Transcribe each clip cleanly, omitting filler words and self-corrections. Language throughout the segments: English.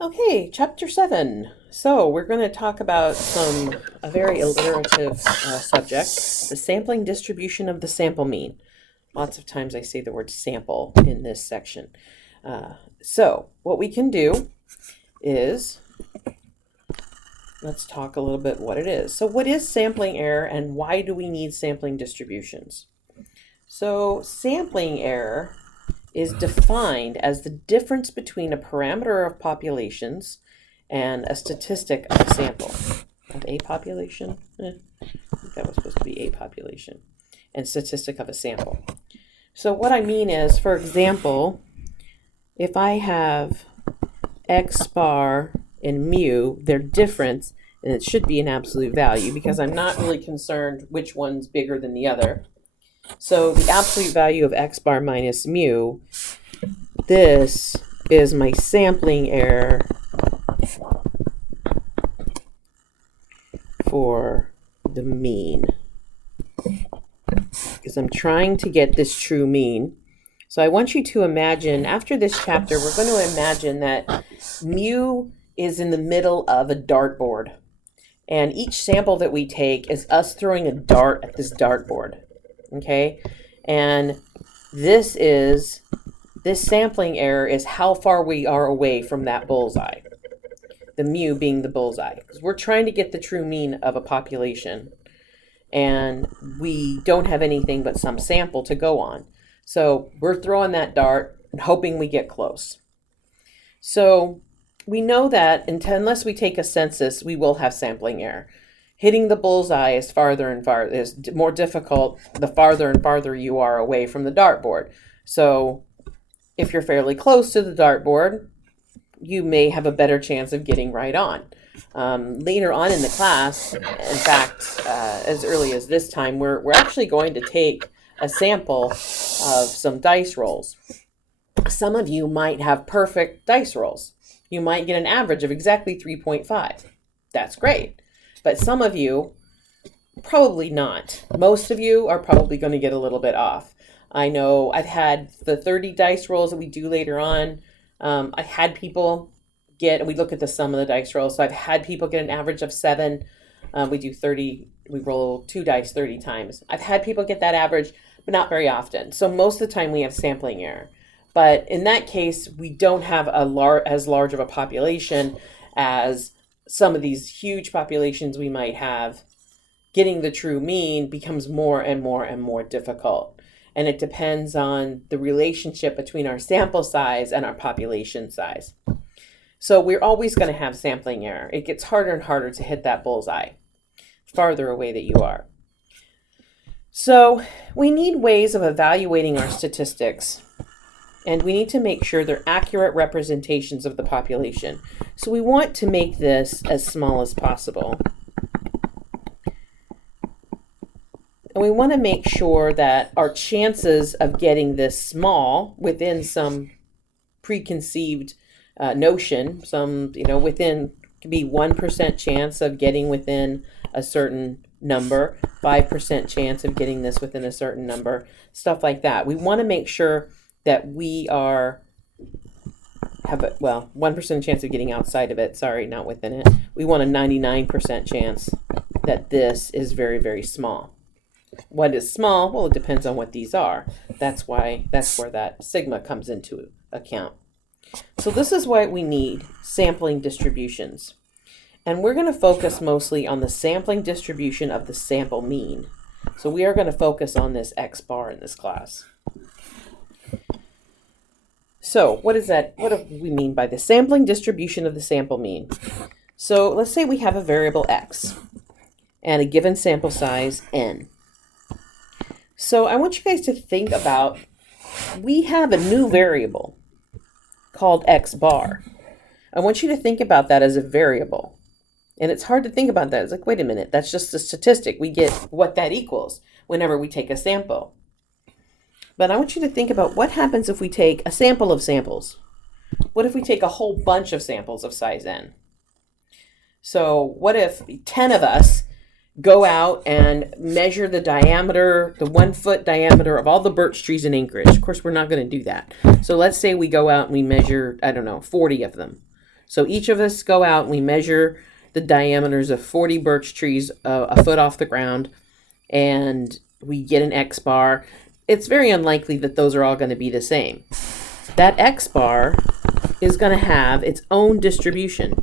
Okay, chapter 7. So we're going to talk about a very alliterative subject, the sampling distribution of the sample mean. Lots of times I say the word sample in this section. So what we can do is, let's talk a little bit what it is. So what is sampling error and why do we need sampling distributions? So sampling error is defined as the difference between a parameter of populations and a statistic of a sample. Of a population? I think that was supposed to be a population. And statistic of a sample. So what I mean is, for example, if I have x bar and mu, their difference, and it should be an absolute value because I'm not really concerned which one's bigger than the other. So the absolute value of x bar minus mu, this is my sampling error for the mean. Because I'm trying to get this true mean. So I want you to imagine, after this chapter, we're going to imagine that mu is in the middle of a dartboard. And each sample that we take is us throwing a dart at this dartboard. Okay, and this sampling error is how far we are away from that bullseye, the mu being the bullseye. Because we're trying to get the true mean of a population, and we don't have anything but some sample to go on. So we're throwing that dart and hoping we get close. So we know that unless we take a census, we will have sampling error. Hitting the bullseye is more difficult the farther and farther you are away from the dartboard. So if you're fairly close to the dartboard, you may have a better chance of getting right on. Later on in the class, in fact, as early as this time, we're actually going to take a sample of some dice rolls. Some of you might have perfect dice rolls. You might get an average of exactly 3.5. That's great. But some of you, probably not. Most of you are probably going to get a little bit off. I know I've had the 30 dice rolls that we do later on. I had people get, and we look at the sum of the dice rolls. So I've had people get an average of 7. We do 30, we roll 2 dice 30 times. I've had people get that average, but not very often. So most of the time we have sampling error. But in that case, we don't have as large of a population as some of these huge populations we might have. Getting the true mean becomes more and more and more difficult. And it depends on the relationship between our sample size and our population size. So we're always going to have sampling error. It gets harder and harder to hit that bullseye, farther away that you are. So we need ways of evaluating our statistics. And we need to make sure they're accurate representations of the population. So we want to make this as small as possible. And we want to make sure that our chances of getting this small within some preconceived notion, within, could be 1% chance of getting within a certain number, 5% chance of getting this within a certain number, stuff like that. We want to make sure that we have 1% chance of getting outside of it. Sorry, not within it. We want a 99% chance that this is very, very small. What is small? Well, it depends on what these are. That's where that sigma comes into account. So this is why we need sampling distributions. And we're going to focus mostly on the sampling distribution of the sample mean. So we are going to focus on this x bar in this class. So what is that? What do we mean by the sampling distribution of the sample mean? So let's say we have a variable x and a given sample size n. So I want you guys to think about, we have a new variable called x bar. I want you to think about that as a variable. And it's hard to think about that. It's like, wait a minute, that's just a statistic. We get what that equals whenever we take a sample. But I want you to think about what happens if we take a sample of samples. What if we take a whole bunch of samples of size n? So what if 10 of us go out and measure the diameter, the 1 foot diameter of all the birch trees in Anchorage? Of course, we're not going to do that. So let's say we go out and we measure, 40 of them. So each of us go out and we measure the diameters of 40 birch trees a foot off the ground, and we get an X bar. It's very unlikely that those are all going to be the same. That X bar is going to have its own distribution.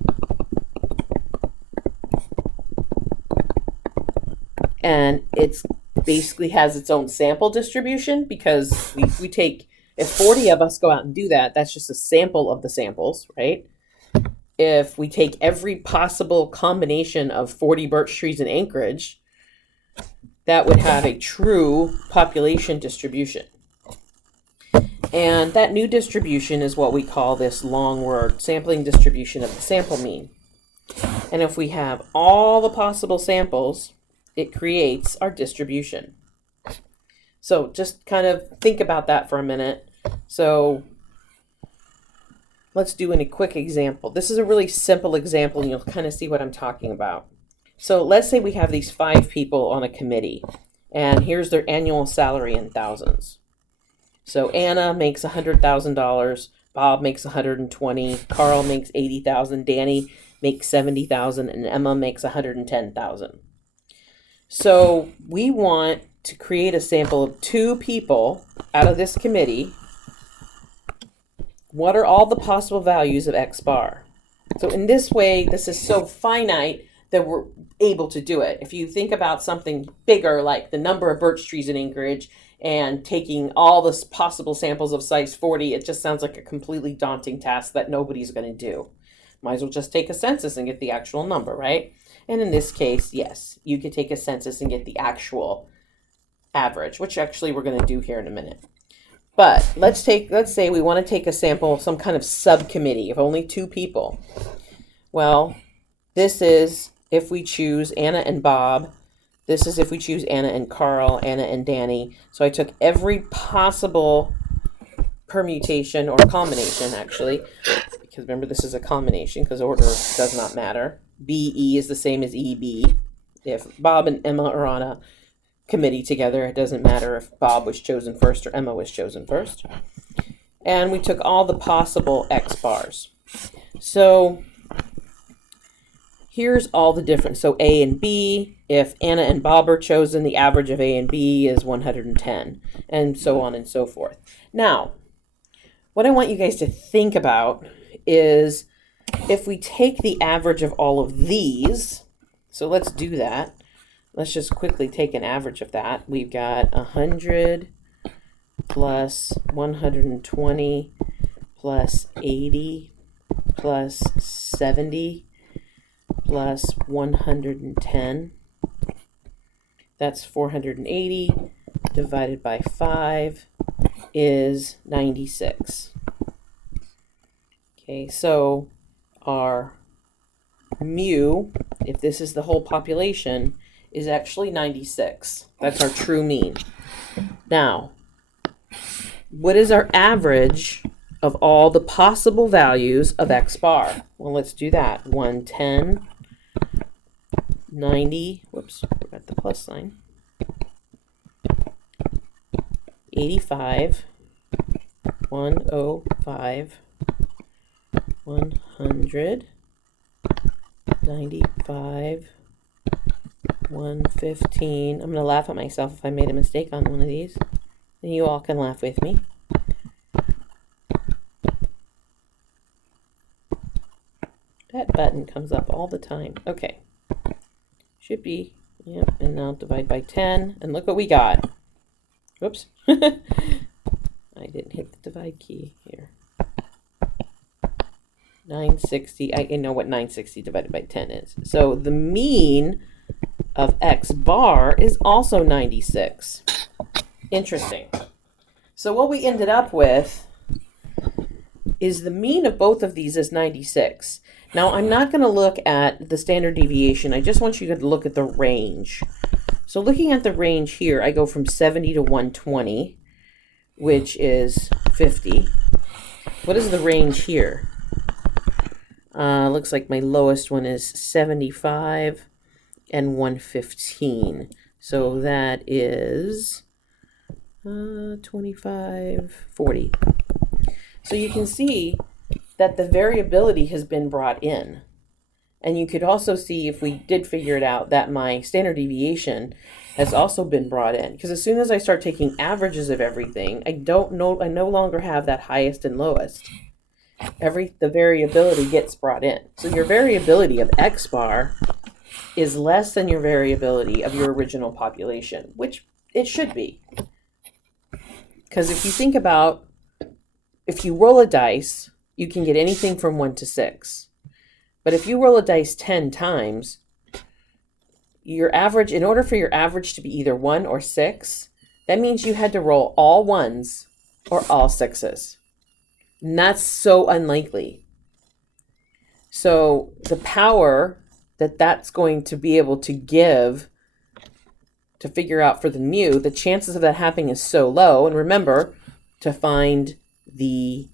And it's basically has its own sample distribution, because we take, if 40 of us go out and do that, that's just a sample of the samples, right? If we take every possible combination of 40 birch trees in Anchorage, that would have a true population distribution. And that new distribution is what we call this long word, sampling distribution of the sample mean. And if we have all the possible samples, it creates our distribution. So just kind of think about that for a minute. So let's do a quick example. This is a really simple example, and you'll kind of see what I'm talking about. So let's say we have these 5 people on a committee, and here's their annual salary in thousands. So Anna makes $100,000, Bob makes $120,000, Carl makes $80,000, Danny makes $70,000, and Emma makes $110,000. So we want to create a sample of 2 people out of this committee. What are all the possible values of X bar? So in this way, this is so finite that we're able to do it. If you think about something bigger, like the number of birch trees in Anchorage and taking all the possible samples of size 40, it just sounds like a completely daunting task that nobody's going to do. Might as well just take a census and get the actual number, right? And in this case, yes, you could take a census and get the actual average, which actually we're going to do here in a minute. But let's say we want to take a sample of some kind of subcommittee of only 2 people. Well, this is if we choose Anna and Bob. This is if we choose Anna and Carl, Anna and Danny. So I took every possible permutation or combination, actually, because remember this is a combination because order does not matter. BE is the same as EB. If Bob and Emma are on a committee together, it doesn't matter if Bob was chosen first or Emma was chosen first. And we took all the possible X bars. So here's all the different. So A and B, if Anna and Bob are chosen, the average of A and B is 110, and so on and so forth. Now, what I want you guys to think about is if we take the average of all of these, so let's do that. Let's just quickly take an average of that. We've got 100 plus 120 plus 80 plus 70 plus 110. That's 480 divided by 5 is 96. Okay, so our mu, if this is the whole population, is actually 96. That's our true mean. Now, what is our average of all the possible values of X bar? Well, let's do that. 110, 90, whoops, forgot the plus sign, 85, 105, 100, 95, 115. I'm going to laugh at myself if I made a mistake on one of these. And you all can laugh with me. That button comes up all the time. Okay. Should be. Yep. And now divide by 10. And look what we got. Whoops. I didn't hit the divide key here. 960. I know what 960 divided by 10 is. So the mean of X bar is also 96. Interesting. So what we ended up with is the mean of both of these is 96. Now I'm not going to look at the standard deviation. I just want you to look at the range. So looking at the range here, I go from 70 to 120, which is 50. What is the range here? Looks like my lowest one is 75 and 115. So that is 25, 40. So you can see that the variability has been brought in. And you could also see, if we did figure it out, that my standard deviation has also been brought in. Because as soon as I start taking averages of everything, I no longer have that highest and lowest. The variability gets brought in. So your variability of X bar is less than your variability of your original population, which it should be. Because if you think about, if you roll a dice, you can get anything from 1 to 6. But if you roll a dice 10 times, your average, in order for your average to be either 1 or 6, that means you had to roll all 1s or all 6s. And that's so unlikely. So the power that that's going to be able to give to figure out for the mu, the chances of that happening is so low. And remember, to find the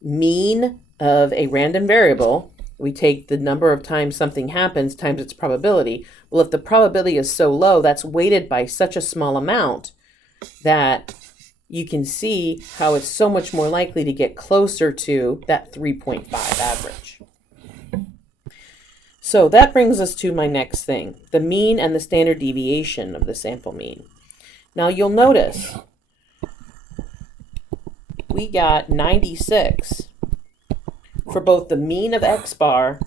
mean of a random variable, we take the number of times something happens times its probability. Well, if the probability is so low, that's weighted by such a small amount that you can see how it's so much more likely to get closer to that 3.5 average. So that brings us to my next thing, the mean and the standard deviation of the sample mean. Now you'll notice we got 96 for both the mean of X bar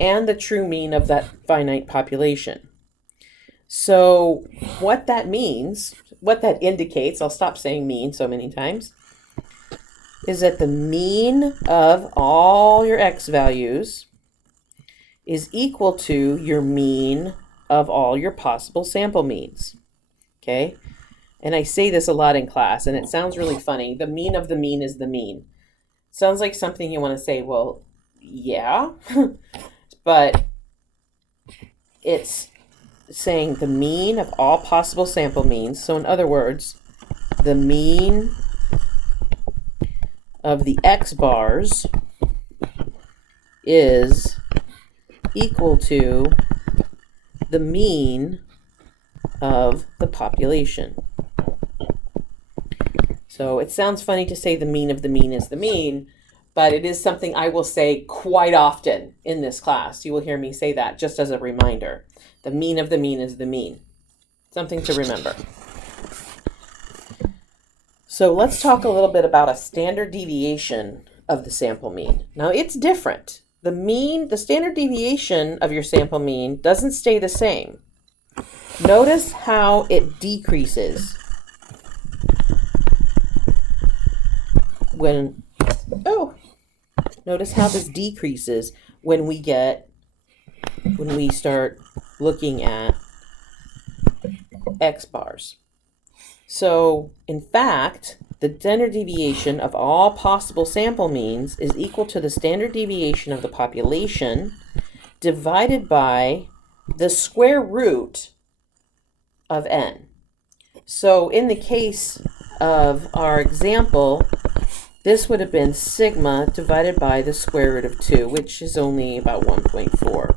and the true mean of that finite population. So what that means, what that indicates, I'll stop saying mean so many times, is that the mean of all your X values is equal to your mean of all your possible sample means. Okay? And I say this a lot in class, and it sounds really funny. The mean of the mean is the mean. Sounds like something you want to say, well, yeah, but it's saying the mean of all possible sample means. So in other words, the mean of the X bars is equal to the mean of the population. So it sounds funny to say the mean of the mean is the mean, but it is something I will say quite often in this class. You will hear me say that just as a reminder. The mean of the mean is the mean. Something to remember. So let's talk a little bit about a standard deviation of the sample mean. Now it's different. The mean, the standard deviation of your sample mean doesn't stay the same. Notice how it decreases notice how this decreases when we start looking at X bars. So in fact, the standard deviation of all possible sample means is equal to the standard deviation of the population divided by the square root of n. So in the case of our example, this would have been sigma divided by the square root of 2, which is only about 1.4.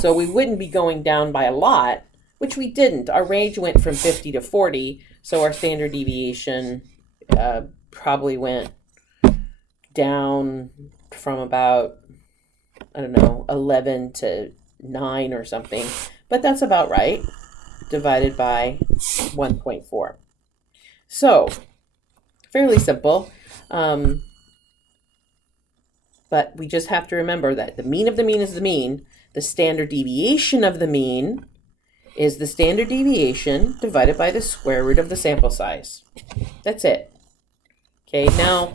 So we wouldn't be going down by a lot, which we didn't. Our range went from 50 to 40, so our standard deviation probably went down from about, 11 to 9 or something. But that's about right, divided by 1.4. So, fairly simple. But we just have to remember that the mean of the mean is the mean. The standard deviation of the mean is the standard deviation divided by the square root of the sample size. That's it. Okay, now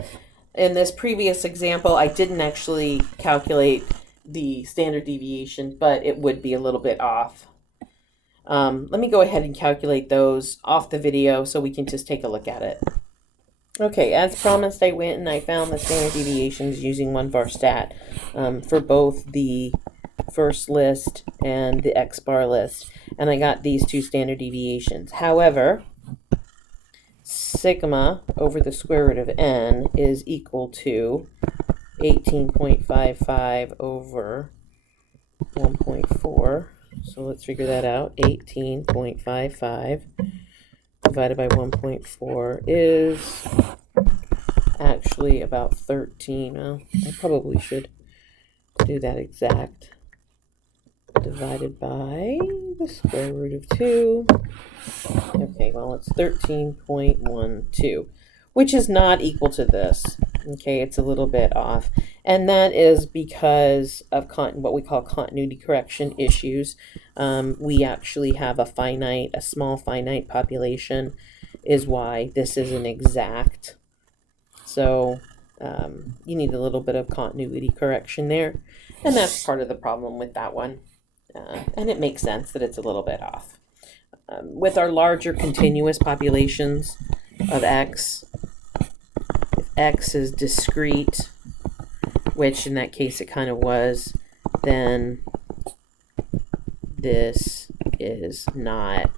in this previous example, I didn't actually calculate the standard deviation, but it would be a little bit off. Let me go ahead and calculate those off the video so we can just take a look at it. Okay, as promised, I went and I found the standard deviations using one var stat for both the first list and the X bar list, and I got these two standard deviations. However, sigma over the square root of n is equal to 18.55 over 1.4. So let's figure that out. 18.55 divided by 1.4 is actually about 13. Well, I probably should do that exact. Divided by the square root of 2. Okay, well, it's 13.12, which is not equal to this. Okay, it's a little bit off. And that is because of what we call continuity correction issues. We actually have a small finite population is why this isn't exact. So you need a little bit of continuity correction there. And that's part of the problem with that one. And it makes sense that it's a little bit off. With our larger continuous populations of x, if x is discrete, which in that case it kind of was, then this is not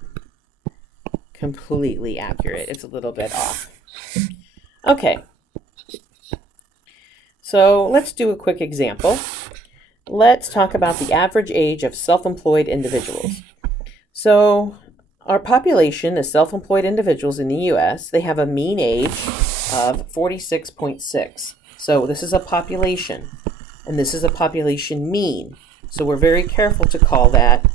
completely accurate. It's a little bit off. Okay, so let's do a quick example. Let's talk about the average age of self-employed individuals. So our population is self-employed individuals in the U.S. They have a mean age of 46.6. So this is a population, and this is a population mean. So we're very careful to call that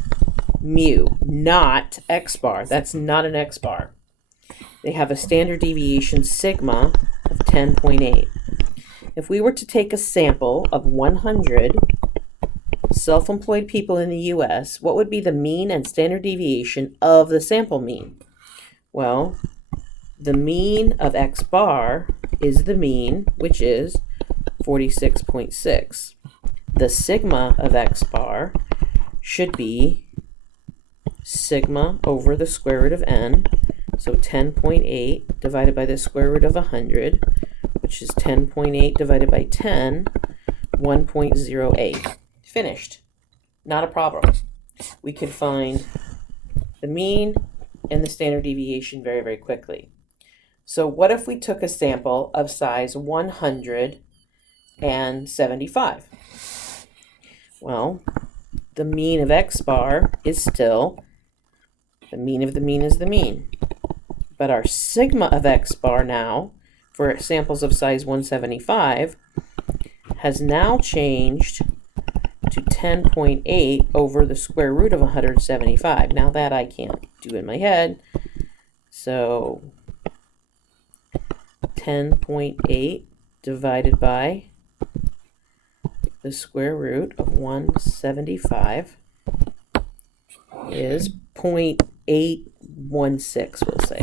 mu, not x bar. That's not an x bar. They have a standard deviation sigma of 10.8. If we were to take a sample of 100 self-employed people in the U.S., what would be the mean and standard deviation of the sample mean? Well, the mean of x bar is the mean, which is 46.6. The sigma of x bar should be sigma over the square root of n, so 10.8 divided by the square root of 100, which is 10.8 divided by 10, 1.08. Finished. Not a problem. We could find the mean and the standard deviation very, very quickly. So what if we took a sample of size 175? Well, the mean of x bar is still the mean of the mean is the mean. But our sigma of x bar now, for samples of size 175, has now changed to 10.8 over the square root of 175. Now that I can't do in my head. So 10.8 divided by the square root of 175 is 0.816, we'll say.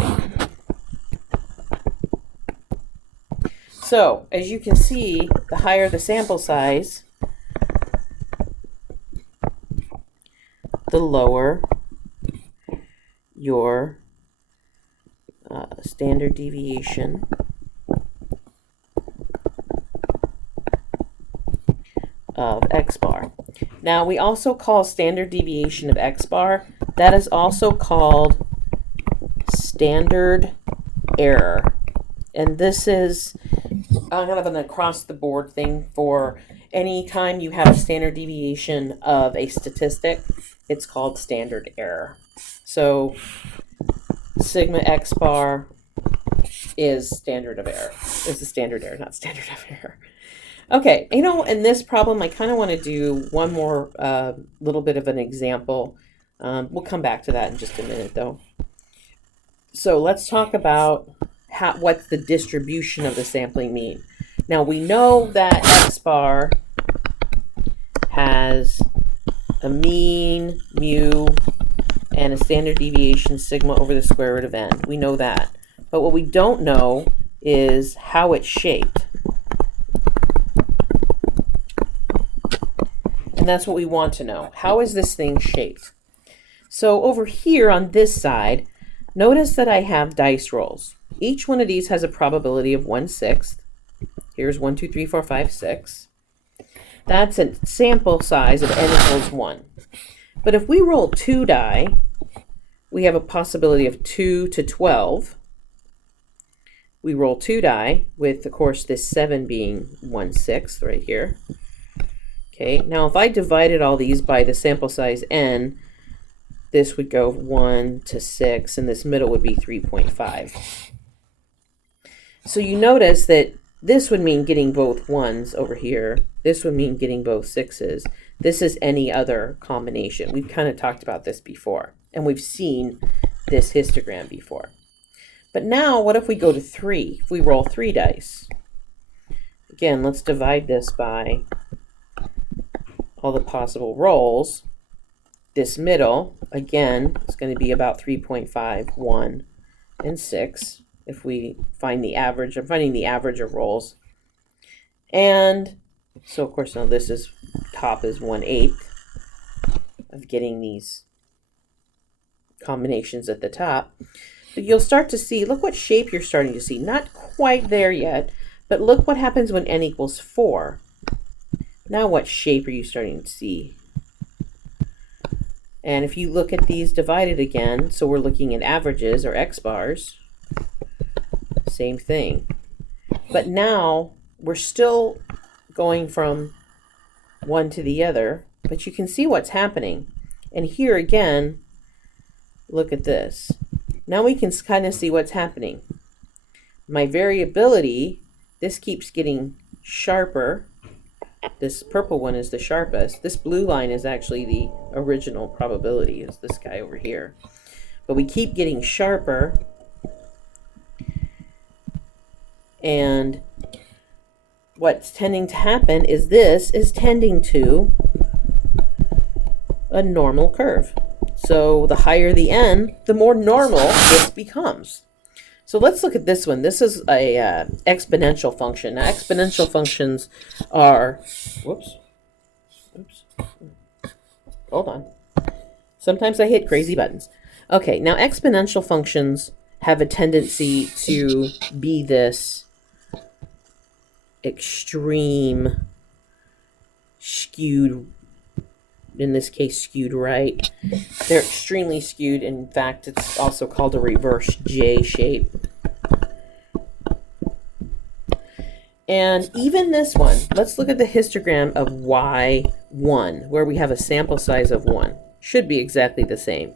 So, as you can see, the higher the sample size, the lower your standard deviation of x bar. Now, we also call standard deviation of x bar, that is also called standard error. And this is kind of an across-the-board thing for any time you have a standard deviation of a statistic, it's called standard error. So sigma x bar is standard of error. Is the standard error, not standard of error. Okay, in this problem, I kind of want to do one more little bit of an example. We'll come back to that in just a minute, though. So let's talk about what's the distribution of the sampling mean. Now, we know that x bar has a mean, mu, and a standard deviation sigma over the square root of n. We know that. But what we don't know is how it's shaped. And that's what we want to know. How is this thing shaped? So over here on this side, notice that I have dice rolls. Each one of these has a probability of 1/6. Here's 1, 2, 3, 4, 5, 6. That's a sample size of n equals 1. But if we roll 2 die, we have a possibility of 2 to 12. We roll 2 die with, of course, this 7 being 1/6 right here. Okay, now if I divided all these by the sample size n, this would go 1 to 6, and this middle would be 3.5. So you notice that This would mean getting both ones over here. This would mean getting both sixes. This is any other combination. We've kind of talked about this before, and we've seen this histogram before. But now, what if we go to 3? If we roll 3 dice. Again, let's divide this by all the possible rolls. This middle, again, is going to be about 3.5, 1, and 6. If we find the average, I'm finding the average of rolls. And so, of course, now this is, top is 1/8 of getting these combinations at the top. But you'll start to see, look what shape you're starting to see. Not quite there yet, but look what happens when n equals 4. Now what shape are you starting to see? And if you look at these divided again, so we're looking at averages or x bars, same thing. But now we're still going from one to the other, but you can see what's happening. And here again, look at this. Now we can kind of see what's happening. My variability, this keeps getting sharper. This purple one is the sharpest. This blue line is actually the original probability, is this guy over here. But we keep getting sharper. And what's tending to happen is this is tending to a normal curve. So the higher the n, the more normal this becomes. So let's look at this one. This is a exponential function. Now exponential functions are, whoops, hold on. Sometimes I hit crazy buttons. Okay, now exponential functions have a tendency to be this extreme skewed, in this case skewed right. They're extremely skewed. In fact, it's also called a reverse J shape. And even this one, let's look at the histogram of Y1, where we have a sample size of 1. Should be exactly the same.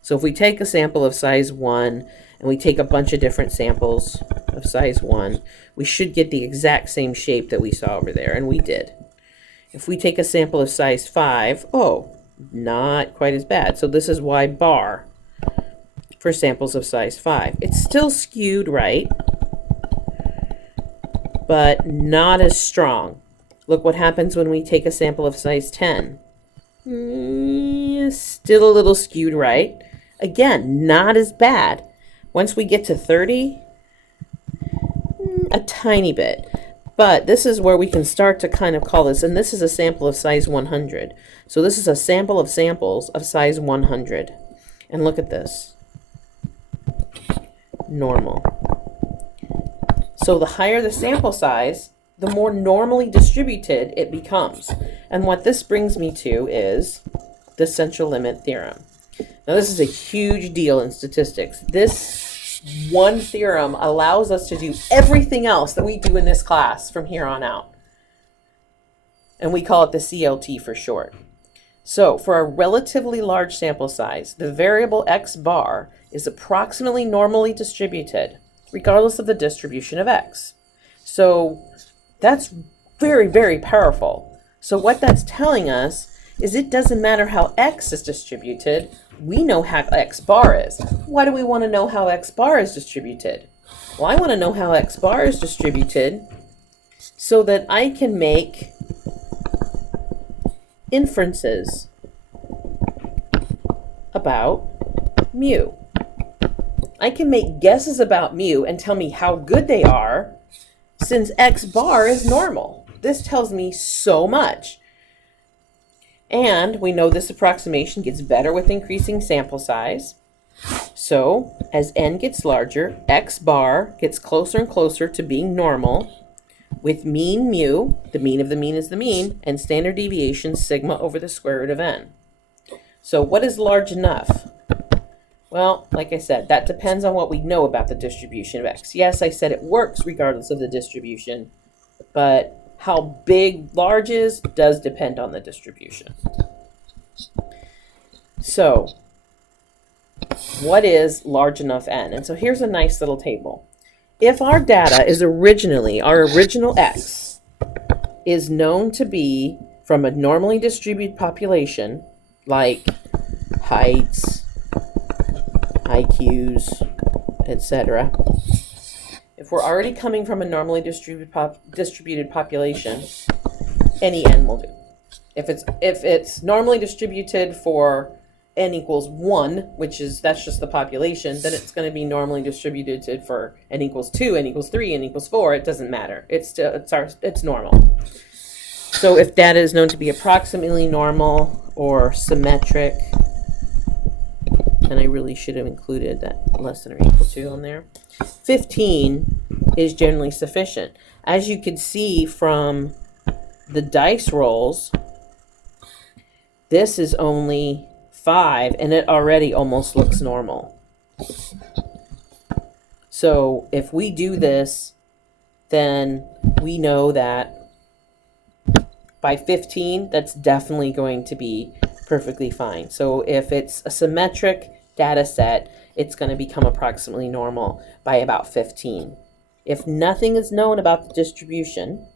So if we take a sample of size 1 and we take a bunch of different samples of size 1, we should get the exact same shape that we saw over there, and we did. If we take a sample of size 5, oh, not quite as bad. So this is Y bar for samples of size 5. It's still skewed right, but not as strong. Look what happens when we take a sample of size 10. Still a little skewed right. Again, not as bad. Once we get to 30, a tiny bit. But this is where we can start to kind of call this, and this is a sample of size 100. So this is a sample of samples of size 100. And look at this. Normal. So the higher the sample size, the more normally distributed it becomes. And what this brings me to is the central limit theorem. Now this is a huge deal in statistics. This one theorem allows us to do everything else that we do in this class from here on out. And we call it the CLT for short. So for a relatively large sample size, the variable x bar is approximately normally distributed, regardless of the distribution of x. So that's very, very powerful. So what that's telling us is it doesn't matter how x is distributed, we know how x bar is. Why do we want to know how x bar is distributed? Well, I want to know how x bar is distributed so that I can make inferences about mu. I can make guesses about mu and tell me how good they are since x bar is normal. This tells me so much. And we know this approximation gets better with increasing sample size. So as n gets larger, x bar gets closer and closer to being normal with mean mu, the mean of the mean is the mean, and standard deviation sigma over the square root of n. So what is large enough? Well, like I said, that depends on what we know about the distribution of x. Yes, I said it works regardless of the distribution, but how big large is does depend on the distribution. So what is large enough n? And so here's a nice little table. if our data is originally, our original X is known to be from a normally distributed population, like heights, IQs, etc. If we're already coming from a normally distributed population, any n will do. If it's normally distributed for n equals 1, that's just the population, then it's going to be normally distributed for n equals 2, n equals 3, n equals 4. It doesn't matter. It's normal. So if data is known to be approximately normal or symmetric, and I really should have included that less than or equal to on there, 15 is generally sufficient. As you can see from the dice rolls, this is only 5, and it already almost looks normal. So if we do this, then we know that by 15, that's definitely going to be perfectly fine. So if it's a symmetric data set, it's going to become approximately normal by about 15. If nothing is known about the distribution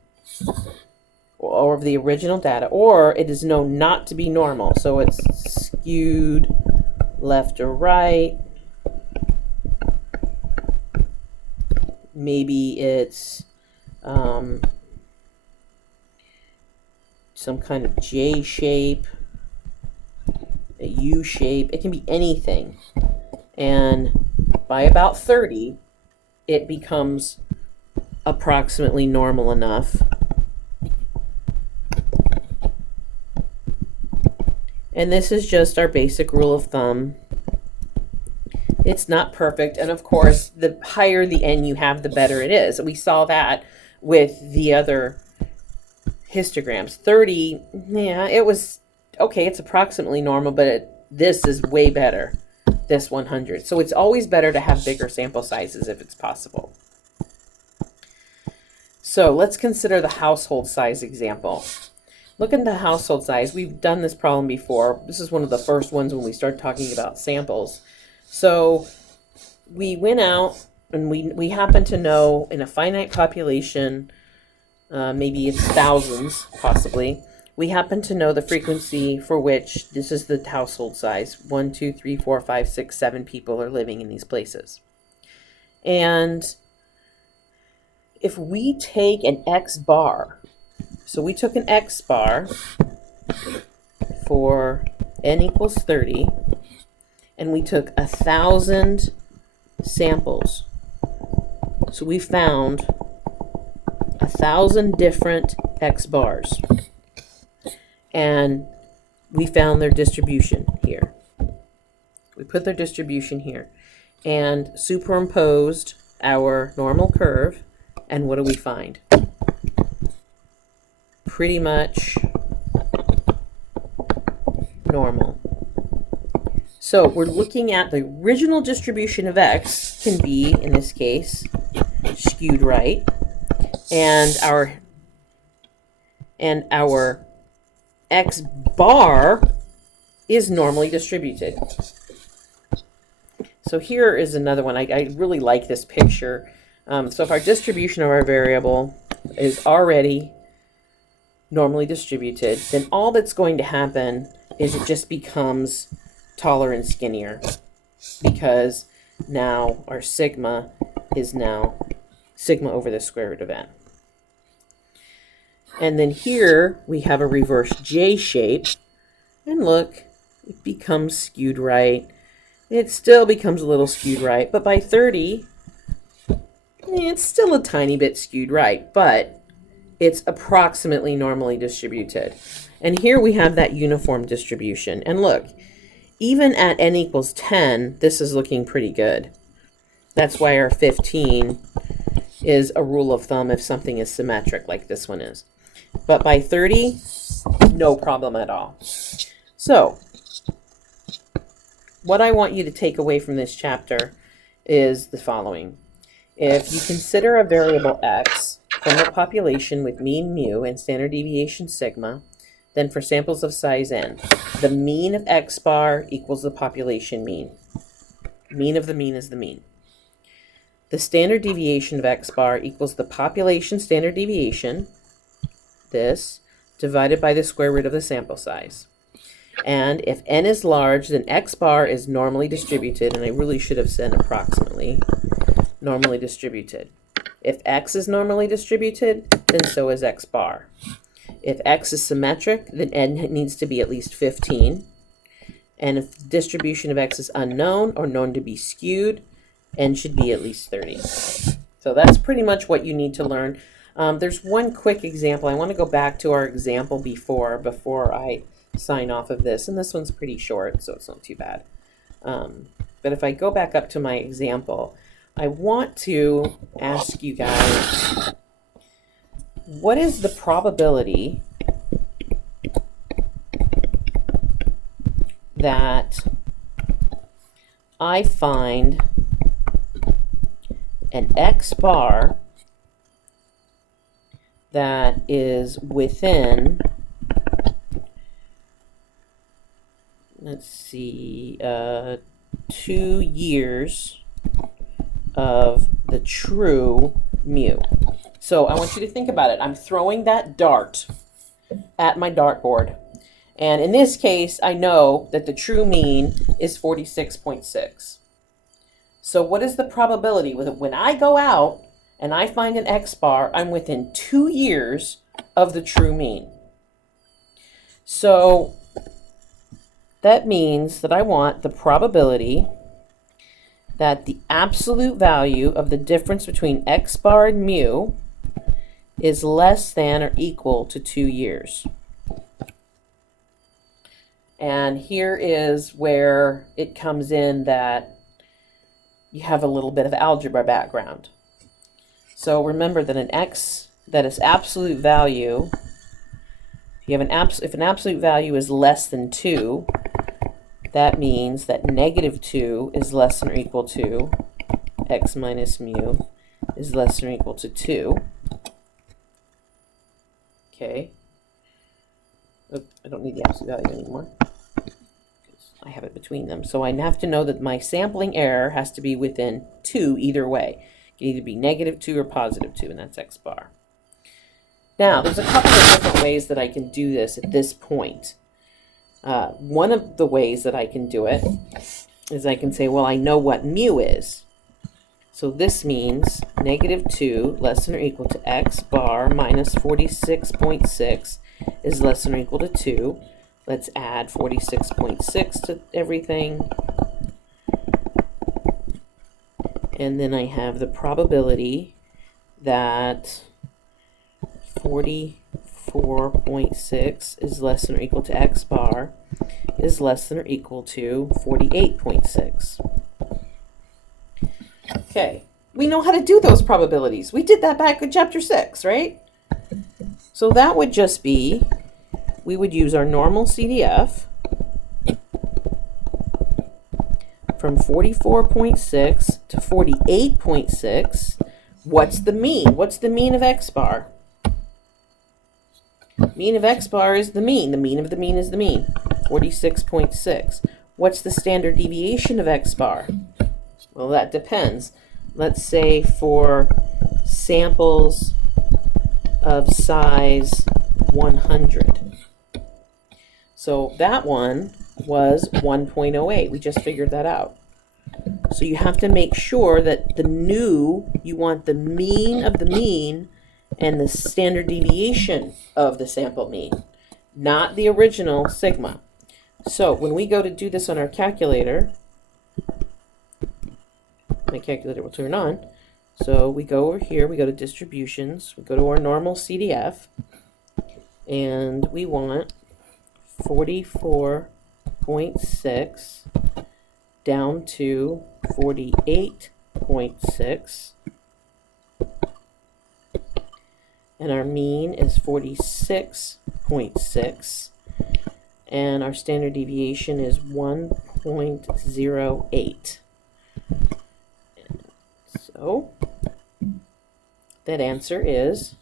or the original data, or it is known not to be normal, so it's skewed left or right, maybe it's some kind of J shape, a U shape, it can be anything. And by about 30, it becomes approximately normal enough. And this is just our basic rule of thumb. It's not perfect, and of course, the higher the n you have, the better it is. We saw that with the other histograms. 30, yeah, it was okay, it's approximately normal, but this is way better, this 100. So it's always better to have bigger sample sizes if it's possible. So let's consider the household size example. Look at the household size. We've done this problem before. This is one of the first ones when we start talking about samples. So we went out and we happen to know in a finite population, maybe it's thousands possibly, we happen to know the frequency for which this is the household size. 1, 2, 3, 4, 5, 6, 7 people are living in these places. And if we take an X bar, so we took an X bar for n equals 30, and we took 1,000 samples. So we found 1,000 different X bars. And we found their distribution here. We put their distribution here and superimposed our normal curve, and what do we find? Pretty much normal. So we're looking at the original distribution of X can be, in this case, skewed right, and our X bar is normally distributed. So here is another one. I really like this picture. So if our distribution of our variable is already normally distributed, then all that's going to happen is it just becomes taller and skinnier, because now our sigma is now sigma over the square root of n. And then here we have a reverse J shape, and look, it becomes skewed right. It still becomes a little skewed right, but by 30, it's still a tiny bit skewed right, but it's approximately normally distributed. And here we have that uniform distribution. And look, even at n equals 10, this is looking pretty good. That's why our 15 is a rule of thumb if something is symmetric like this one is. But by 30, no problem at all. So, what I want you to take away from this chapter is the following. If you consider a variable x from a population with mean mu and standard deviation sigma, then for samples of size n, the mean of x bar equals the population mean. Mean of the mean is the mean. the standard deviation of x bar equals the population standard deviation, this, divided by the square root of the sample size. And if n is large, then x bar is normally distributed, and I really should have said approximately normally distributed. If x is normally distributed, then so is x bar. If x is symmetric, then n needs to be at least 15. And if the distribution of x is unknown or known to be skewed, n should be at least 30. So that's pretty much what you need to learn. There's one quick example. I want to go back to our example before I sign off of this. And this one's pretty short, so it's not too bad. But if I go back up to my example, I want to ask you guys, what is the probability that I find an x bar that is within, let's see, 2 years of the true mu? So I want you to think about it. I'm throwing that dart at my dartboard. And in this case, I know that the true mean is 46.6. So what is the probability with it? When I go out and I find an x bar, I'm within 2 years of the true mean. So that means that I want the probability that the absolute value of the difference between x bar and mu is less than or equal to 2 years. And here is where it comes in that you have a little bit of algebra background. So remember that that is absolute value, if an absolute value is less than 2, that means that negative 2 is less than or equal to x minus mu is less than or equal to 2. Okay. Oop, I don't need the absolute value anymore. I have it between them. So I have to know that my sampling error has to be within 2 either way. It can either be negative 2 or positive 2, and that's x bar. Now, there's a couple of different ways that I can do this at this point. One of the ways that I can do it is I can say, well, I know what mu is. So this means negative 2 less than or equal to x bar minus 46.6 is less than or equal to 2. Let's add 46.6 to everything. And then I have the probability that 44.6 is less than or equal to x bar is less than or equal to 48.6. Okay, we know how to do those probabilities. We did that back in chapter 6, right? So that would just be, we would use our normal CDF from 44.6 to 48.6. What's the mean? What's the mean of x bar? Mean of x bar is the mean. The mean of the mean is the mean. 46.6. What's the standard deviation of x bar? Well, that depends. Let's say for samples of size 100. So that one was 1.08. We just figured that out. So you have to make sure that you want the mean of the mean and the standard deviation of the sample mean, not the original sigma. So when we go to do this on our calculator, my calculator will turn on. So we go over here, we go to distributions, we go to our normal CDF, and we want 44.6 down to 48.6. And our mean is 46.6. And our standard deviation is 1.08. So that answer is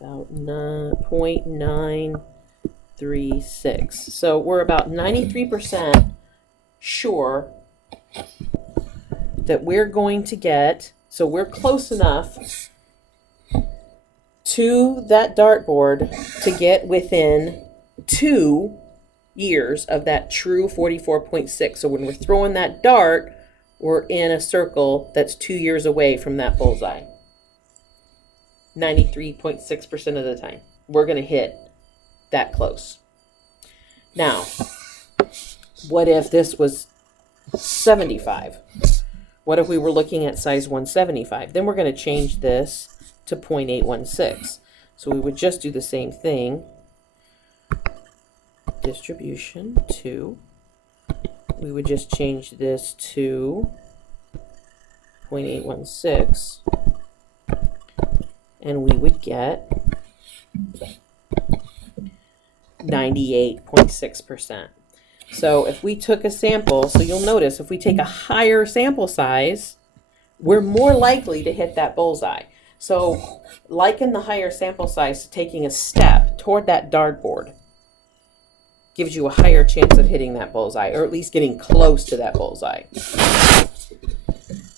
about 0.936. So we're about 93% sure that we're going to get, so we're close enough to that dartboard to get within 2 years of that true 44.6. So when we're throwing that dart, we're in a circle that's 2 years away from that bullseye. 93.6% of the time, we're going to hit that close. Now, what if this was 75? What if we were looking at size 175? Then we're going to change this to 0.816. So we would just do the same thing. Distribution 2. We would just change this to 0.816. And we would get 98.6%. So if we took a sample, so you'll notice if we take a higher sample size, we're more likely to hit that bullseye. So liken the higher sample size to taking a step toward that dartboard. Gives you a higher chance of hitting that bullseye, or at least getting close to that bullseye.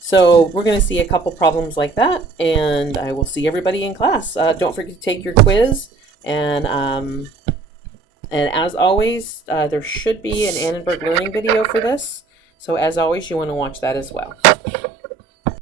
So we're going to see a couple problems like that, and I will see everybody in class. Don't forget to take your quiz, and as always, there should be an Annenberg Learning video for this. So as always, you want to watch that as well.